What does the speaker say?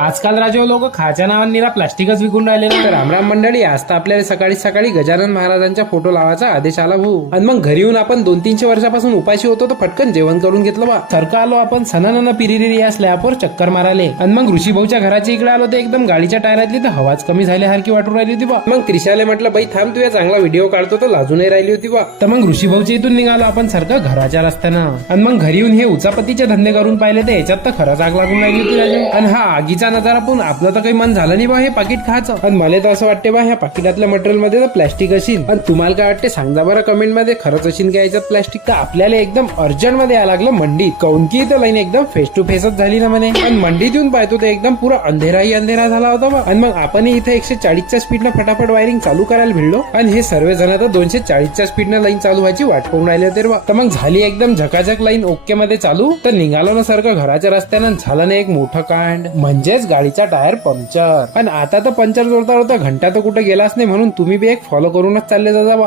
आजकाल राजे लोक खाच्या नावाने निरा प्लास्टिकच विकून राहिले ना. तर रामराम मंडळी, आज तर आपल्याला सकाळी सकाळी गजानन महाराजांचा फोटो लावायचा आदेश आला भाऊ. आणि मग घरी येऊन आपण 200-300 वर्षापासून उपाशी होतो तर फटकन जेवण करून घेतलं बा. सारखं आलो आपण सणानं पिरिरी या स्लॅपवर चक्कर माराले. आणि मग ऋषी भाऊच्या घराच्या इकडे आलो तर एकदम गाडीच्या टायरातली तर हवाच कमी झाल्यासारखी वाटून राहिली होती बा. मग त्रिशाले म्हटलं, बाई थांब, तू या चांगला व्हिडिओ काढतो तर लाजूनही राहिली होती बा. तर मग ऋषी भाऊच्या इथून निघालो आपण सारखं घराच्या रस्त्यानं. आणि मग घरी येऊन हे उचापतीचे धंदे करून पाहिले तर याच्यात तर खरंच आग लागून राहिली होती राजू. आणि हा आगीचा नजारा पाहून आपलं तर काही मन झालं नाही बा हे पाकिट खायचं. आणि मला तर असं वाटते बा ह्या पाकिटातल्या मटेरियल मध्ये तर प्लॅस्टिक असेल. आणि तुम्हाला काय वाटते सांगा बरं कमेंट मध्ये, खरंच असेल काय याच्यात प्लॅस्टिक? तर आपल्याला एकदम अर्जंट मध्ये यायला लागलं मंडीत. काऊन की इथं लाईन एकदम फेस टू फेसच झाली ना म्हणे. आणि मंडीत येऊन पाहतो तर एकदम पुरा अंधेराही अंधेरा झाला होता बा. आणि मग आपण इथे 140च्या स्पीडनं फटाफट वायरिंग चालू करायला भिडलो. आणि हे सर्व जण तर 240च्या स्पीडनं लाईन चालू व्हायची वाट पाहून राहिले होते बा. तर मग झाली एकदम झकाझक लाईन ओके मध्ये चालू. तर निघालो ना सारखं घराच्या रस्त्यानं. झालं ना एक मोठं कांड, म्हणजेच गाडीचा टायर पंक्चर. आणि आता तर पंक्चर जोडता होता घंटा तर कुठे गेलाच नाही. म्हणून तुम्ही बी एक फॉलो करूनच चालले जा बा.